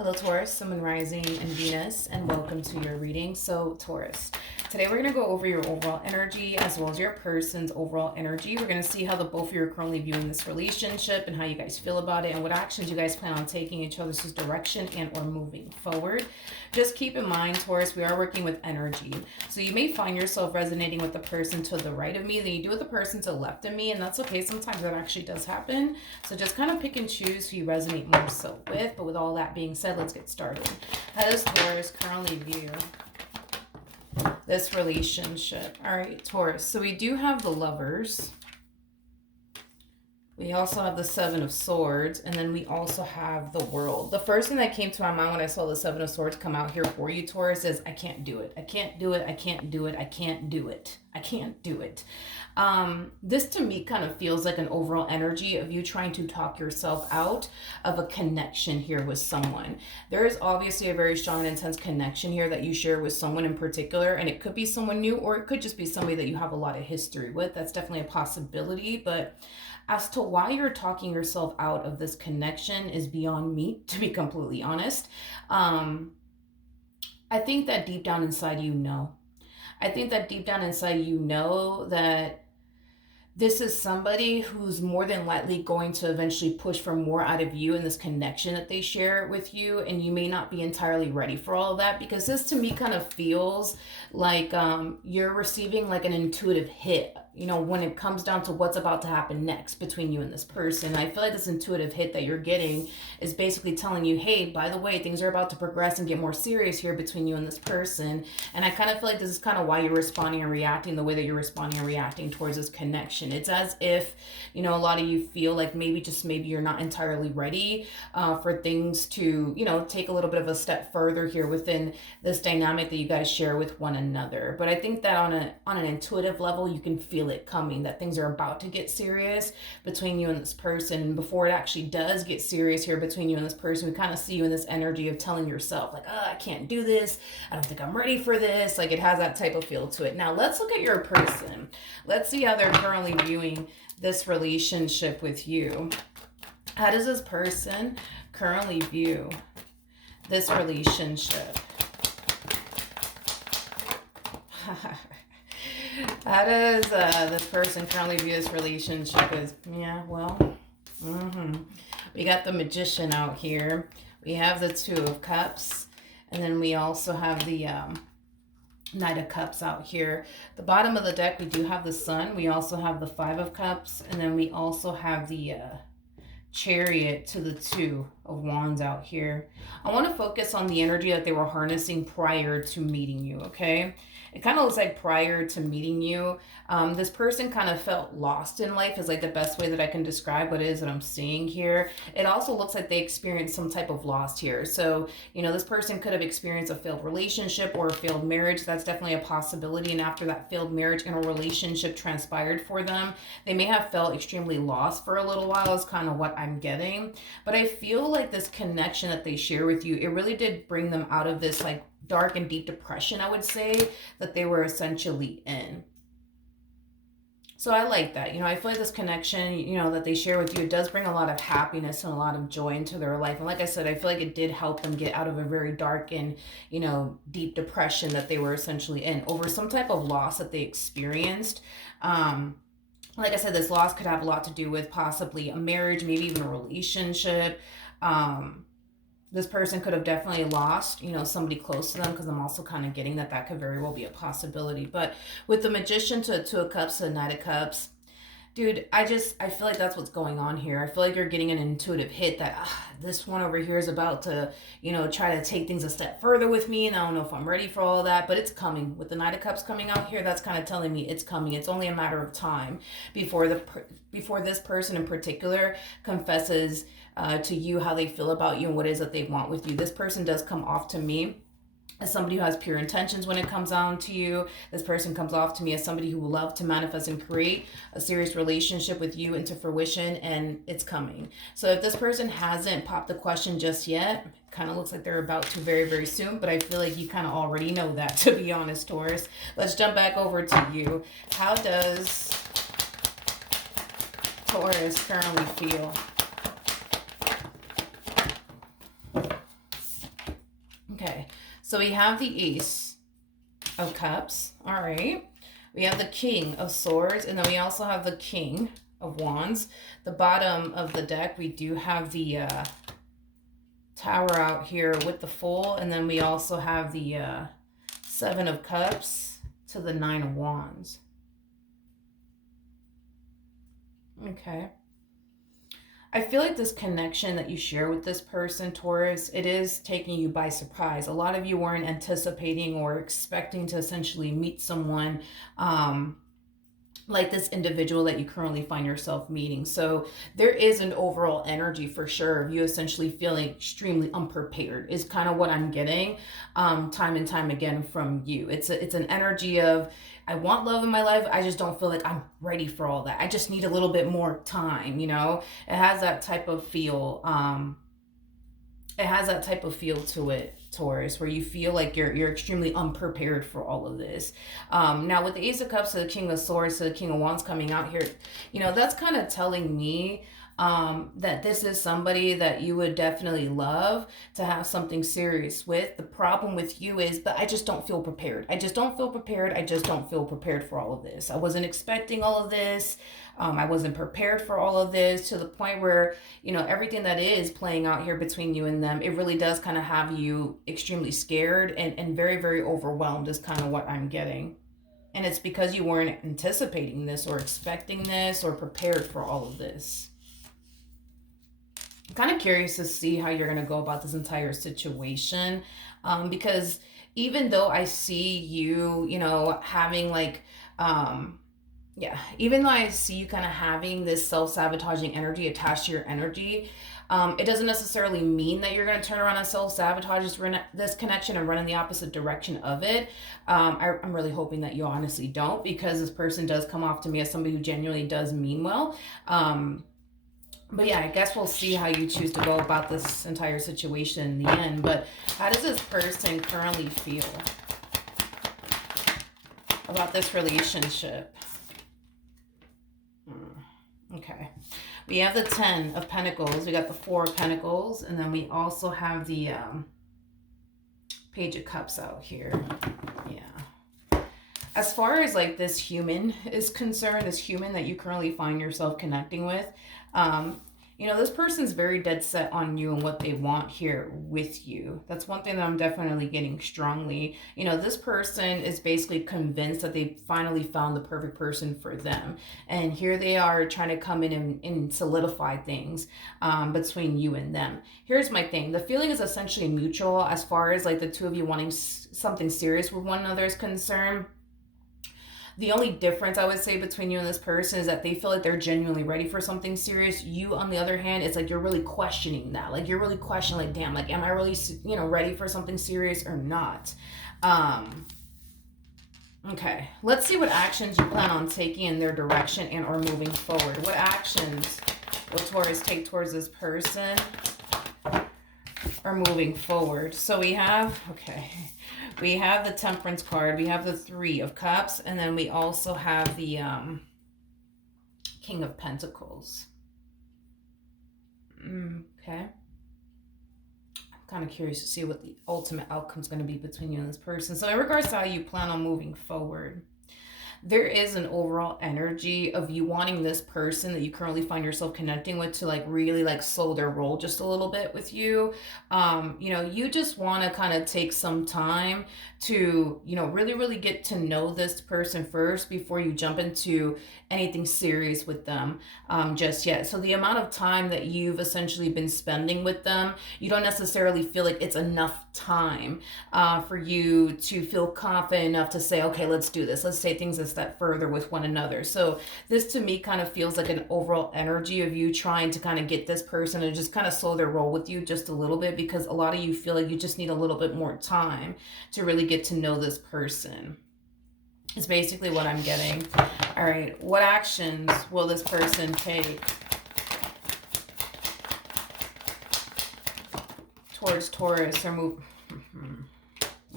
Hello, Taurus, Sun, Moon, Rising, and Venus, and welcome to your reading. So, Taurus, today we're going to go over your overall energy as well as your person's overall energy. We're going to see how the both of you are currently viewing this relationship and how you guys feel about it and what actions you guys plan on taking each other's direction and or moving forward. Just keep in mind, Taurus, we are working with energy. So you may find yourself resonating with the person to the right of me than you do with the person to the left of me, and that's okay. Sometimes that actually does happen. So just kind of pick and choose who you resonate more so with. But with all that being said, let's get started. How does Taurus currently view this relationship? All right, Taurus. So we do have the Lovers. We also have the Seven of Swords, and then we also have the World. The first thing that came to my mind when I saw the Seven of Swords come out here for you, Taurus, is I can't do it. I can't do it. I can't do it. I can't do it. I can't do it. This to me kind of feels like an overall energy of you trying to talk yourself out of a connection here with someone. There is obviously a very strong and intense connection here that you share with someone in particular, and it could be someone new or it could just be somebody that you have a lot of history with. That's definitely a possibility, but as to why you're talking yourself out of this connection is beyond me, to be completely honest. I think that deep down inside you know. I think that deep down inside you know that this is somebody who's more than likely going to eventually push for more out of you in this connection that they share with you, and you may not be entirely ready for all of that, because this to me kind of feels like you're receiving like an intuitive hit, you know, when it comes down to what's about to happen next between you and this person. I feel like this intuitive hit that you're getting is basically telling you, hey, by the way, things are about to progress and get more serious here between you and this person. And I kind of feel like this is kind of why you're responding and reacting the way that you're responding and reacting towards this connection. It's as if, you know, a lot of you feel like maybe you're not entirely ready for things to, you know, take a little bit of a step further here within this dynamic that you guys share with one another. But I think that on an intuitive level, you can feel it coming, that things are about to get serious between you and this person. Before it actually does get serious here between you and this person, we kind of see you in this energy of telling yourself like, oh, I can't do this. I don't think I'm ready for this. Like, it has that type of feel to it. Now let's look at your person. Let's see how they're currently viewing this relationship with you. How does this person currently view this relationship? How does this person currently view this relationship? We got the Magician out here. We have the Two of Cups. And then we also have the Knight of Cups out here. The bottom of the deck, we do have the Sun. We also have the Five of Cups. And then we also have the Chariot to the Two of Wands out here. I want to focus on the energy that they were harnessing prior to meeting you, okay? It kind of looks like prior to meeting you, this person kind of felt lost in life is like the best way that I can describe what it is that I'm seeing here. It also looks like they experienced some type of loss here. So, you know, this person could have experienced a failed relationship or a failed marriage. That's definitely a possibility. And after that failed marriage and a relationship transpired for them, they may have felt extremely lost for a little while is kind of what I'm getting. But I feel like this connection that they share with you, it really did bring them out of this like dark and deep depression, I would say, that they were essentially in. So I like that. You know, I feel like this connection, you know, that they share with you, it does bring a lot of happiness and a lot of joy into their life. And like I said, I feel like it did help them get out of a very dark and, you know, deep depression that they were essentially in over some type of loss that they experienced. Like I said, this loss could have a lot to do with possibly a marriage, maybe even a relationship. This person could have definitely lost, you know, somebody close to them, because I'm also kind of getting that that could very well be a possibility. But with the Magician to Two of Cups to the Knight of Cups, dude, I feel like that's what's going on here. I feel like you're getting an intuitive hit that this one over here is about to, you know, try to take things a step further with me. And I don't know if I'm ready for all that, but it's coming. With the Knight of Cups coming out here, that's kind of telling me it's coming. It's only a matter of time before this person in particular confesses to you how they feel about you and what it is that they want with you. This person does come off to me as somebody who has pure intentions when it comes down to you. This person comes off to me as somebody who will love to manifest and create a serious relationship with you into fruition, and it's coming. So if this person hasn't popped the question just yet, kind of looks like they're about to very, very soon, but I feel like you kind of already know that, to be honest, Taurus. Let's jump back over to you. How does Taurus currently feel Okay, so we have the Ace of Cups. All right. We have the King of Swords, and then we also have the King of Wands. The bottom of the deck, we do have the Tower out here with the Fool, and then we also have the Seven of Cups to the Nine of Wands. Okay. I feel like this connection that you share with this person, Taurus, it is taking you by surprise. A lot of you weren't anticipating or expecting to essentially meet someone like this individual that you currently find yourself meeting. So there is an overall energy for sure of you essentially feeling extremely unprepared is kind of what I'm getting time and time again from you. It's an energy of, I want love in my life. I just don't feel like I'm ready for all that. I just need a little bit more time, you know? It has that type of feel. It has that type of feel to it, Taurus, where you feel like you're extremely unprepared for all of this. Now with the Ace of Cups to the King of Swords to the King of Wands coming out here, you know, that's kind of telling me that this is somebody that you would definitely love to have something serious with. The problem with you is, but I just don't feel prepared. I just don't feel prepared. I just don't feel prepared for all of this. I wasn't expecting all of this. I wasn't prepared for all of this, to the point where, you know, everything that is playing out here between you and them, it really does kind of have you extremely scared and very, very overwhelmed is kind of what I'm getting. And it's because you weren't anticipating this or expecting this or prepared for all of this. I'm kind of curious to see how you're going to go about this entire situation, because even though I see you, you know, having like, yeah, even though I see you kind of having this self-sabotaging energy attached to your energy, it doesn't necessarily mean that you're going to turn around and self-sabotage this connection and run in the opposite direction of it. I'm really hoping that you honestly don't, because this person does come off to me as somebody who genuinely does mean well. But yeah, I guess we'll see how you choose to go about this entire situation in the end. But how does this person currently feel about this relationship? Okay. We have the 10 of Pentacles. We got the 4 of Pentacles. And then we also have the Page of Cups out here. Yeah. As far as like this human is concerned, this human that you currently find yourself connecting with, you know, this person's very dead set on you and what they want here with you. That's one thing that I'm definitely getting strongly. You know, this person is basically convinced that they finally found the perfect person for them. And here they are trying to come in and solidify things between you and them. Here's my thing. The feeling is essentially mutual as far as like the two of you wanting something serious with one another is concerned. The only difference I would say between you and this person is that they feel like they're genuinely ready for something serious. You, on the other hand, it's like you're really questioning that. Like you're really questioning, like, damn, like, am I really, you know, ready for something serious or not? Okay, let's see what actions you plan on taking in their direction and or moving forward. What actions will Taurus take towards this person or moving forward? So we have, okay, we have the Temperance card, we have the 3 of Cups, and then we also have the King of Pentacles. Okay. I'm kind of curious to see what the ultimate outcome is going to be between you and this person. So in regards to how you plan on moving forward, there is an overall energy of you wanting this person that you currently find yourself connecting with to like really like slow their roll just a little bit with you. You know, you just want to kind of take some time to, you know, really get to know this person first before you jump into anything serious with them just yet. So the amount of time that you've essentially been spending with them, you don't necessarily feel like it's enough time for you to feel confident enough to say, okay, let's do this. Let's take things a step further with one another. So this to me kind of feels like an overall energy of you trying to kind of get this person to just kind of slow their roll with you just a little bit, because a lot of you feel like you just need a little bit more time to really get to know this person. It's basically what I'm getting. All right, what actions will this person take towards Taurus or move?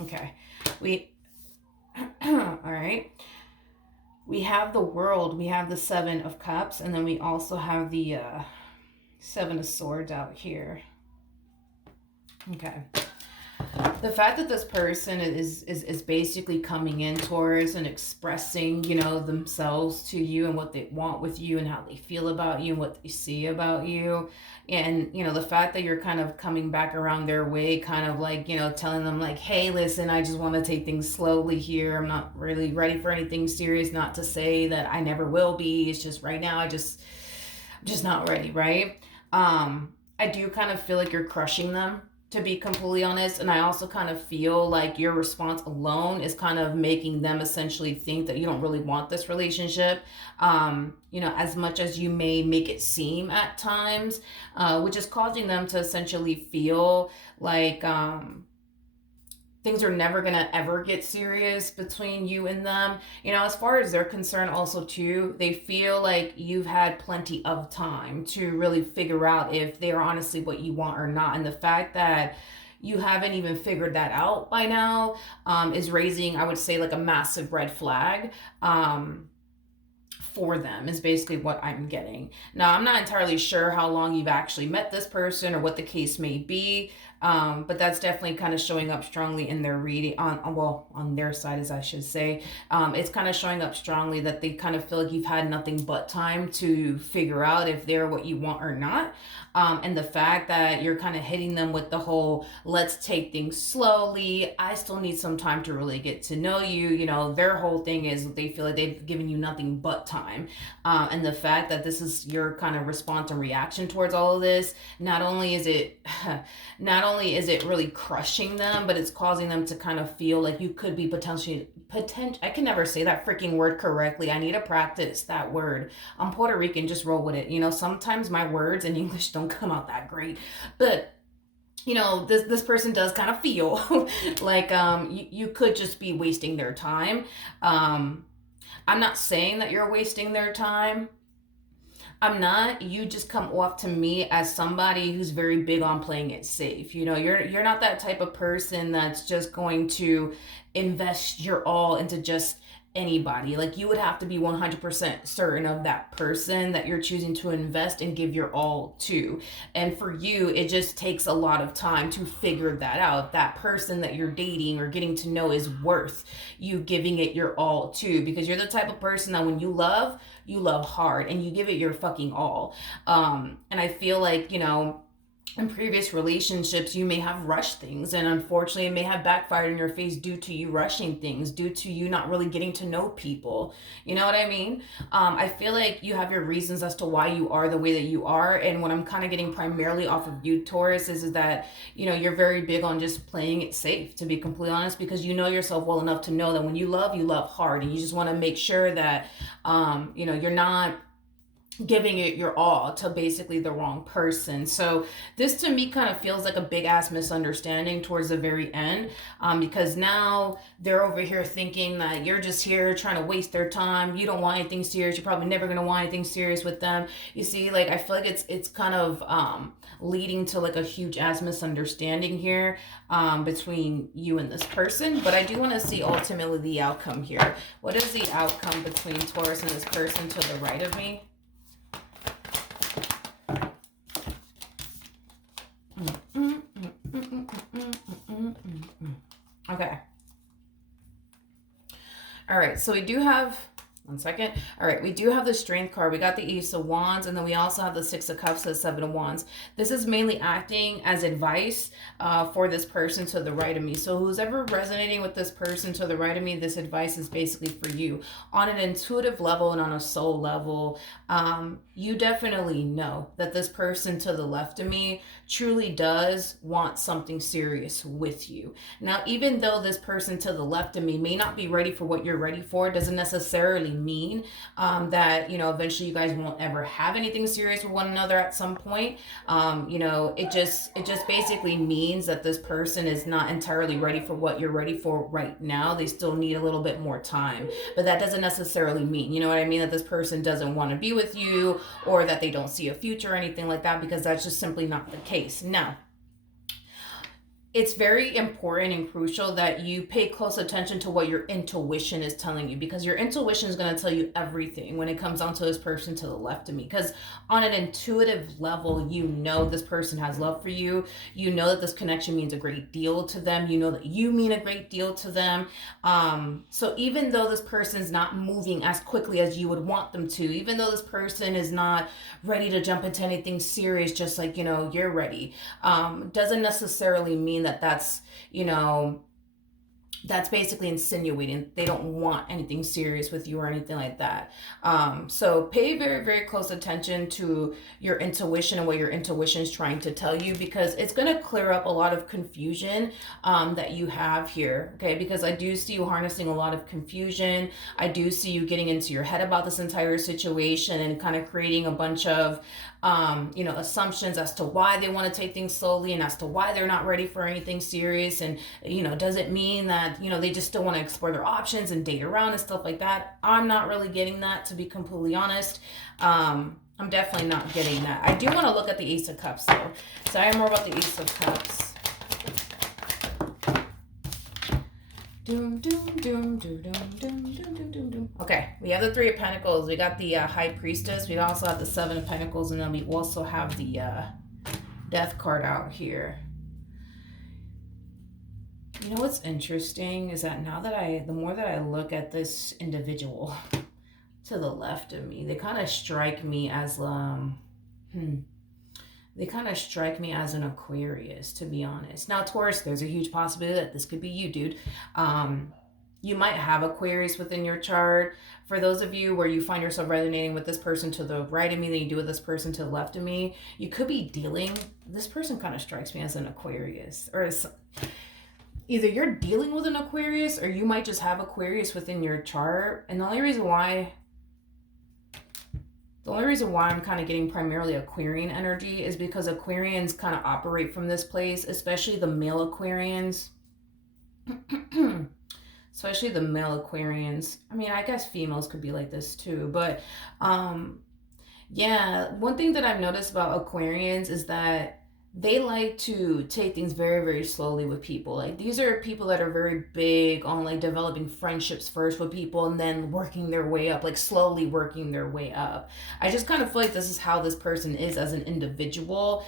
Okay, all right. We have the World, we have the 7 of Cups, and then we also have the 7 of Swords out here. Okay. The fact that this person is basically coming in, Taurus, and expressing, you know, themselves to you and what they want with you and how they feel about you and what they see about you. And, you know, the fact that you're kind of coming back around their way, kind of like, you know, telling them like, hey, listen, I just want to take things slowly here. I'm not really ready for anything serious. Not to say that I never will be. It's just right now, I'm just not ready, right? I do kind of feel like you're crushing them, to be completely honest. And I also kind of feel like your response alone is kind of making them essentially think that you don't really want this relationship. You know, as much as you may make it seem at times, which is causing them to essentially feel like, things are never gonna ever get serious between you and them. You know, as far as they're concerned, also too, they feel like you've had plenty of time to really figure out if they're honestly what you want or not. And the fact that you haven't even figured that out by now, is raising, I would say, like a massive red flag. For them is basically what I'm getting. Now, I'm not entirely sure how long you've actually met this person or what the case may be, but that's definitely kind of showing up strongly in their reading well, on their side, as I should say. It's kind of showing up strongly that they kind of feel like you've had nothing but time to figure out if they're what you want or not. And the fact that you're kind of hitting them with the whole let's take things slowly, I still need some time to really get to know you. You know, their whole thing is they feel like they've given you nothing but time. And the fact that this is your kind of response and reaction towards all of this, not only is it not only is it really crushing them, but it's causing them to kind of feel like you could be potentially I can never say that freaking word correctly. I need to practice that word. I'm Puerto Rican, just roll with it. You know, sometimes my words in English don't come out that great, but you know, this person does kind of feel like you could just be wasting their time. I'm not saying that you're wasting their time. I'm not. You just come off to me as somebody who's very big on playing it safe. You know, you're not that type of person that's just going to invest your all into just anybody. Like you would have to be 100% certain of that person that you're choosing to invest and give your all to. And for you, it just takes a lot of time to figure that out. That person that you're dating or getting to know is worth you giving it your all to, because you're the type of person that when you love hard and you give it your fucking all. And I feel like, you know, in previous relationships, you may have rushed things, and unfortunately, it may have backfired in your face due to you rushing things, due to you not really getting to know people. You know what I mean? I feel like you have your reasons as to why you are the way that you are, and what I'm kind of getting primarily off of you, Taurus, is that, you know, you're very big on just playing it safe, to be completely honest, because you know yourself well enough to know that when you love hard, and you just want to make sure that, you know, you're not giving it your all to basically the wrong person. So this to me kind of feels like a big ass misunderstanding towards the very end, because now they're over here thinking that you're just here trying to waste their time. You don't want anything serious. You're probably never going to want anything serious with them. You see, like I feel like it's kind of leading to like a huge ass misunderstanding here, between you and this person. But I do want to see ultimately the outcome here. What is the outcome between Taurus and this person to the right of me? Okay. All right. So we do have, one second. All right. We do have the Strength card. We got the Ace of Wands, and then we also have the Six of Cups and the Seven of Wands. This is mainly acting as advice for this person to the right of me. So who's ever resonating with this person to the right of me, this advice is basically for you. On an intuitive level and on a soul level, you definitely know that this person to the left of me truly does want something serious with you. Now, even though this person to the left of me may not be ready for what you're ready for, it doesn't necessarily mean that, you know, eventually you guys won't ever have anything serious with one another at some point. You know, it just basically means that this person is not entirely ready for what you're ready for right now. They still need a little bit more time, but that doesn't necessarily mean, you know what I mean, that this person doesn't want to be with you or that they don't see a future or anything like that, because that's just simply not the case. Now, it's very important and crucial that you pay close attention to what your intuition is telling you, because your intuition is going to tell you everything when it comes down to this person to the left of me. Because on an intuitive level, you know this person has love for you. You know that this connection means a great deal to them. You know that you mean a great deal to them. So even though this person is not moving as quickly as you would want them to, even though this person is not ready to jump into anything serious, just like, you know, you're ready, doesn't necessarily mean that that's, you know, that's basically insinuating they don't want anything serious with you or anything like that. So pay very, very close attention to your intuition and what your intuition is trying to tell you, because it's going to clear up a lot of confusion that you have here. Okay, because I do see you harnessing a lot of confusion. I do see you getting into your head about this entire situation and kind of creating a bunch of you know, assumptions as to why they want to take things slowly and as to why they're not ready for anything serious. And, you know, does it mean that, you know, they just still want to explore their options and date around and stuff like that? I'm not really getting that, to be completely honest. I'm definitely not getting that. I do want to look at the Ace of Cups, though. So I am more about the Ace of Cups. Doom, doom, doom, doom, doom, doom, doom, doom, doom, doom. Okay, we have the Three of Pentacles. We got the High Priestess. We also have the Seven of Pentacles, and then we also have the Death card out here. You know what's interesting is that now that the more that I look at this individual to the left of me, they kind of strike me as they kind of strike me as an Aquarius, to be honest. Now, Taurus, there's a huge possibility that this could be you, dude. You might have Aquarius within your chart. For those of you where you find yourself resonating with this person to the right of me than you do with this person to the left of me, you could be dealing, this person kind of strikes me as an Aquarius. Or either you're dealing with an Aquarius or you might just have Aquarius within your chart. And the only reason why I'm kind of getting primarily Aquarian energy is because Aquarians kind of operate from this place, especially the male Aquarians. Especially the male Aquarians. I mean, I guess females could be like this too. But yeah, one thing that I've noticed about Aquarians is that they like to take things very, very slowly with people. Like, these are people that are very big on like developing friendships first with people and then working their way up, like slowly working their way up. I just kind of feel like this is how this person is as an individual.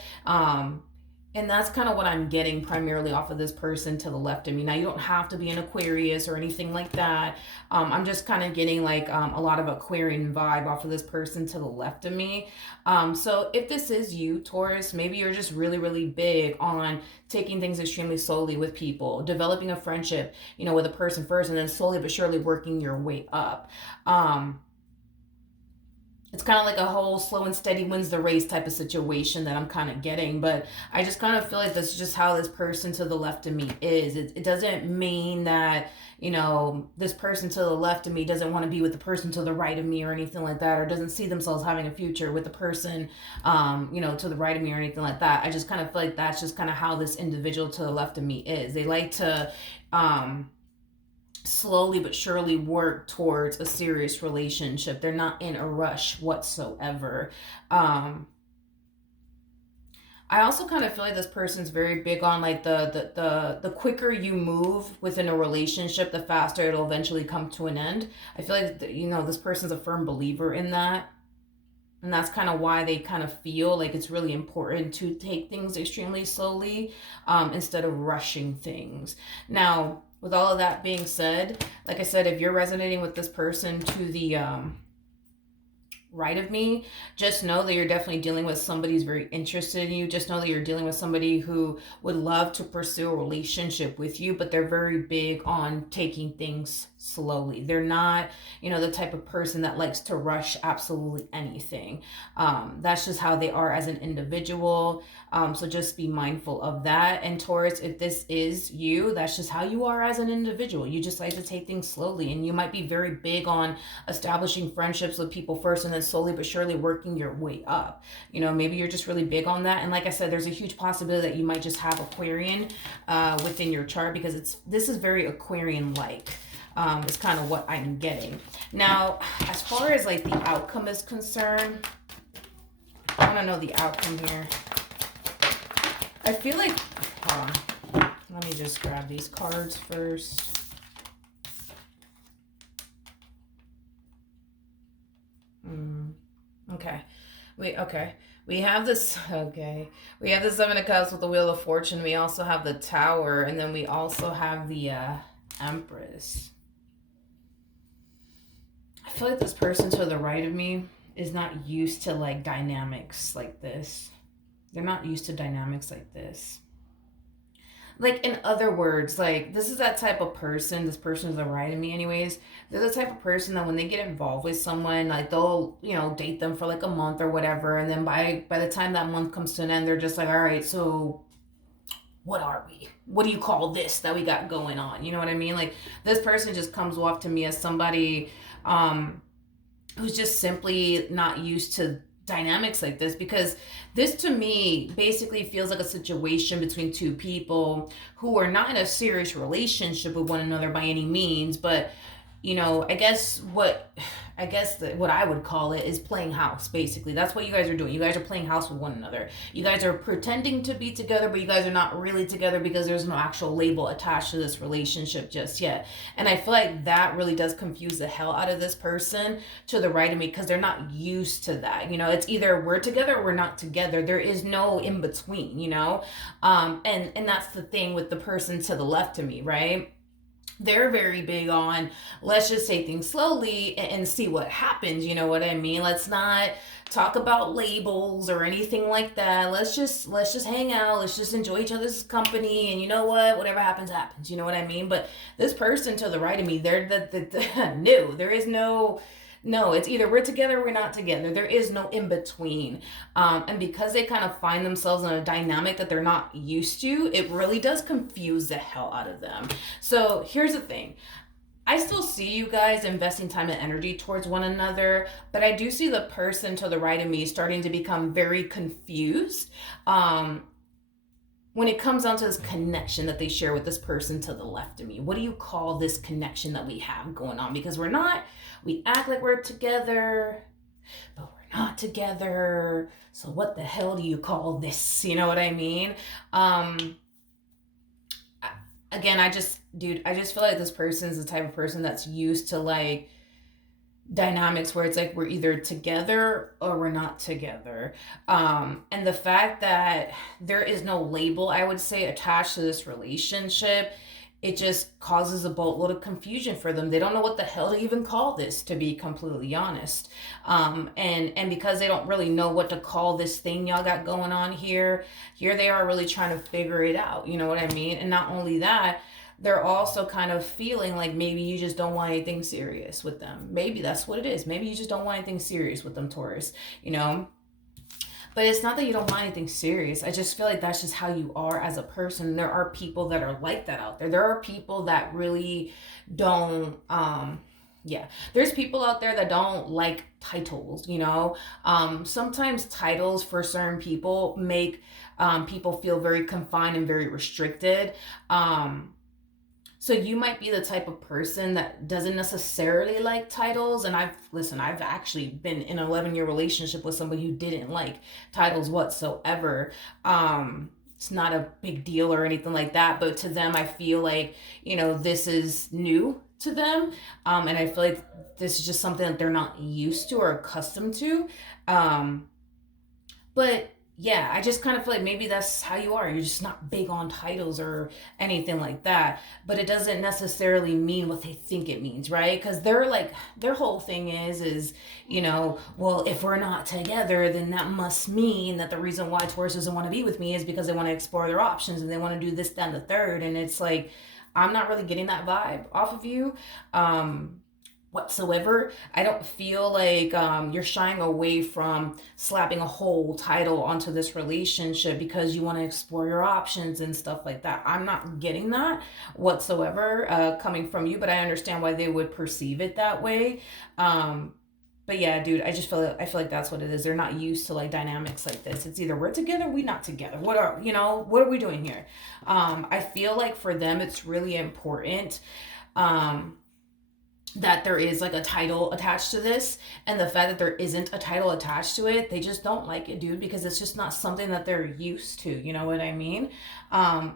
And that's kind of what I'm getting primarily off of this person to the left of me. Now, you don't have to be an Aquarius or anything like that. I'm just kind of getting like a lot of Aquarian vibe off of this person to the left of me. So if this is you, Taurus, maybe you're just really, really big on taking things extremely slowly with people, developing a friendship, you know, with a person first, and then slowly but surely working your way up. It's kind of like a whole slow and steady wins the race type of situation that I'm kind of getting. But I just kind of feel like that's just how this person to the left of me is. It doesn't mean that, you know, this person to the left of me doesn't want to be with the person to the right of me or anything like that, or doesn't see themselves having a future with the person, you know, to the right of me or anything like that. I just kind of feel like that's just kind of how this individual to the left of me is. They like to slowly but surely work towards a serious relationship. They're not in a rush whatsoever. I also kind of feel like this person's very big on like the quicker you move within a relationship, the faster it'll eventually come to an end. I feel like, you know, this person's a firm believer in that. And that's kind of why they kind of feel like it's really important to take things extremely slowly instead of rushing things. Now, with all of that being said, like I said, if you're resonating with this person to the right of me, just know that you're definitely dealing with somebody who's very interested in you. Just know that you're dealing with somebody who would love to pursue a relationship with you, but they're very big on taking things slowly. They're not, you know, the type of person that likes to rush absolutely anything. That's just how they are as an individual. So just be mindful of that. And Taurus, if this is you, that's just how you are as an individual. You just like to take things slowly, and you might be very big on establishing friendships with people first and then slowly but surely working your way up. You know, maybe you're just really big on that. And like I said, there's a huge possibility that you might just have Aquarian within your chart, because this is very Aquarian-like. Is kind of what I'm getting. Now, as far as like the outcome is concerned, I want to know the outcome here. I feel like, hold on. just grab these cards first. Okay. We have this. Okay. We have the Seven of Cups with the Wheel of Fortune. We also have the Tower, and then we also have the Empress. I feel like this person to the right of me is not used to like dynamics like this. They're not used to dynamics like this. Like, in other words, like, this is that type of person, this person is the right of me anyways, they're the type of person that when they get involved with someone, like, they'll, you know, date them for like a month or whatever, and then by the time that month comes to an end, they're just like, all right, so what are we? What do you call this that we got going on? You know what I mean? Like, this person just comes off to me as somebody who's just simply not used to dynamics like this, because this to me basically feels like a situation between two people who are not in a serious relationship with one another by any means, but you know, what I would call it is playing house. Basically, that's what you guys are doing. You guys are playing house with one another. You guys are pretending to be together, but you guys are not really together because there's no actual label attached to this relationship just yet. And I feel like that really does confuse the hell out of this person to the right of me, because they're not used to that. You know, it's either we're together or we're not together. There is no in between. You know, and that's the thing with the person to the left of me, right? They're very big on, let's just take things slowly and see what happens. You know what I mean? Let's not talk about labels or anything like that. Let's just hang out. Let's just enjoy each other's company. And you know what? Whatever happens, happens. You know what I mean? But this person to the right of me, they're no, there is no, it's either we're together or we're not together. There is no in between. And because they kind of find themselves in a dynamic that they're not used to, it really does confuse the hell out of them. So here's the thing. I still see you guys investing time and energy towards one another, but I do see the person to the right of me starting to become very confused. When it comes down to this connection that they share with this person to the left of me, what do you call this connection that we have going on? Because we act like we're together, but we're not together. So what the hell do you call this? You know what I mean? Again, I just feel like this person is the type of person that's used to like dynamics where it's like we're either together or we're not together. And the fact that there is no label, I would say, attached to this relationship, it just causes a boatload of confusion for them. They don't know what the hell to even call this, to be completely honest. And because they don't really know what to call this thing y'all got going on here they are really trying to figure it out. You know what I mean? And not only that, they're also kind of feeling like maybe you just don't want anything serious with them. Maybe that's what it is. Maybe you just don't want anything serious with them, Taurus, you know? But it's not that you don't want anything serious. I just feel like that's just how you are as a person. There are people that are like that out there. There are people that really don't, there's people out there that don't like titles, you know? Sometimes titles for certain people make people feel very confined and very restricted. So you might be the type of person that doesn't necessarily like titles. And I've actually been in an 11-year relationship with somebody who didn't like titles whatsoever. It's not a big deal or anything like that. But to them, I feel like, you know, this is new to them. And I feel like this is just something that they're not used to or accustomed to. But yeah, I just kind of feel like maybe that's how you are. You're just not big on titles or anything like that. But it doesn't necessarily mean what they think it means, right? Because their whole thing is, you know, well, if we're not together, then that must mean that the reason why Taurus doesn't want to be with me is because they want to explore their options and they want to do this, that, and the third. And it's like, I'm not really getting that vibe off of you. Whatsoever. I don't feel like you're shying away from slapping a whole title onto this relationship because you want to explore your options and stuff like that. I'm not getting that whatsoever coming from you, but I understand why they would perceive it that way. But yeah, dude, I feel like that's what it is. They're not used to like dynamics like this. It's either we're together, we're not together. What are we doing here? I feel like for them, it's really important that there is like a title attached to this, and the fact that there isn't a title attached to it, they just don't like it, dude, because it's just not something that they're used to. You know what I mean?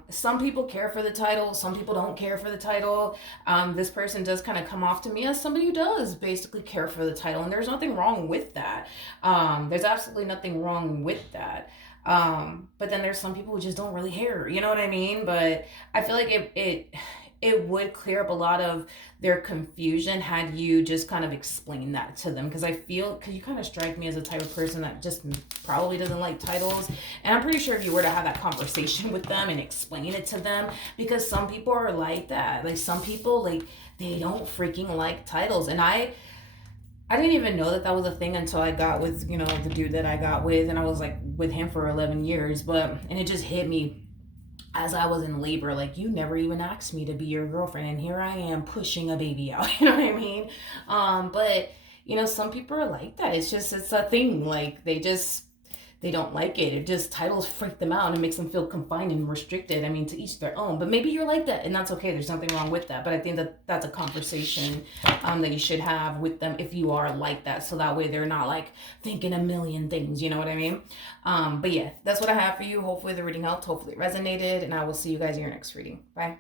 Some people care for the title, some people don't care for the title. This person does kind of come off to me as somebody who does basically care for the title, and there's nothing wrong with that. There's absolutely nothing wrong with that. But then there's some people who just don't really care, you know what I mean? But I feel like it would clear up a lot of their confusion had you just kind of explain that to them, because I feel, because you kind of strike me as a type of person that just probably doesn't like titles, and I'm pretty sure if you were to have that conversation with them and explain it to them, because some people are like that, like some people, like, they don't freaking like titles. And I didn't even know that that was a thing until I got with, the dude that I got with, and I was like with him for 11 years. And it just hit me as I was in labor, like, you never even asked me to be your girlfriend, and here I am pushing a baby out. You know what I mean? But some people are like that. It's a thing. Like, they don't like it. It just, titles freak them out and it makes them feel confined and restricted. I mean, to each their own. But maybe you're like that, and that's okay. There's nothing wrong with that. But I think that that's a conversation that you should have with them if you are like that. So that way they're not like thinking a million things. You know what I mean? But yeah, that's what I have for you. Hopefully the reading helped. Hopefully it resonated. And I will see you guys in your next reading. Bye.